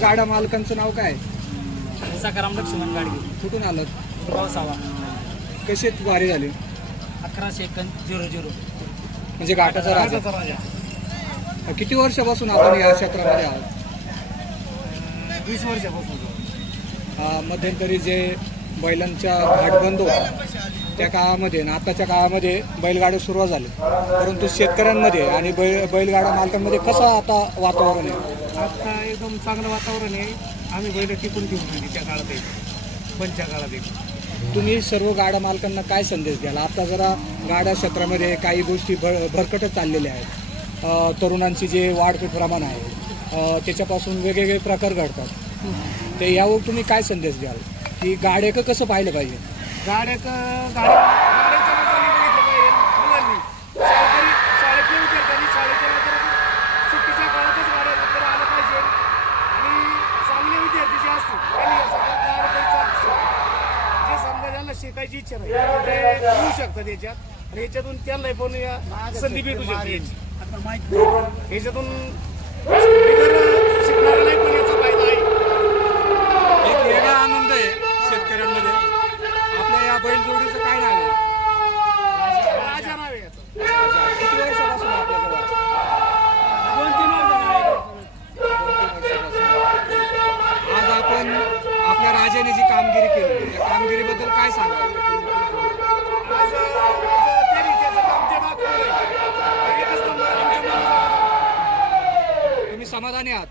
गाडा मालकांचं नाव काय? सकाराम लक्ष्मण गाडगे. कुठून आलं? पावसावा. कशी वारी झाली? 11-00. म्हणजे घाटाचा राजा. किती वर्षापासून आपण या क्षेत्रामध्ये आहोत? 20 वर्षापासून. मध्यंतरी जे बैलांच्या घाट बंद होता त्या काळामध्ये आणि आताच्या काळामध्ये बैलगाडी सुरुवात झाली, परंतु शेतकऱ्यांमध्ये आणि बैलगाडा मालकांमध्ये कसं आता वातावरण आहे? आता एकदम चांगलं वातावरण आहे. आम्ही बैल टिकून ठेवून दिली त्या काळात, पंच्या काळात. तुम्ही सर्व गाडा मालकांना काय संदेश द्याल? आता जरा गाडा क्षेत्रामध्ये काही गोष्टी भरकटच चाललेल्या आहेत. तरुणांची जे वाढते प्रमाण आहे त्याच्यापासून वेगवेगळे प्रकार घडतात. ते यावर तुम्ही काय संदेश द्याल की गाड्याचं कसं पाहिलं पाहिजे? शाळेतल्या विद्यार्थ्यांनी शाळेच्या सुट्टीच्या काळातच गाड्या आलं पाहिजे आणि चांगले विद्यार्थी जे असतील त्यांनी जे समजा ज्यांना शिकायची इच्छा नाही ते येऊ शकतात याच्यात आणि याच्यातून त्यांना पण संधी भेटू शकते. याच्यातून शिकणाऱ्याला पण याचा फायदा आहे. एक वेगळा आनंद आहे शेतकऱ्यांमध्ये. आपल्या या बैलजोडीचं काय नाव आहे? राजा नाव आहे याचं. किती वर्षापासून आपल्याजवळ? 2-3 आज आपण आपल्या राजाने जी कामगिरी केली त्या कामगिरीबद्दल काय सांगाल? आज त्यांनी त्याचं काम जे दाखवलंय एकच नंबर आमच्या मनाला. तुम्ही समाधानी आहात?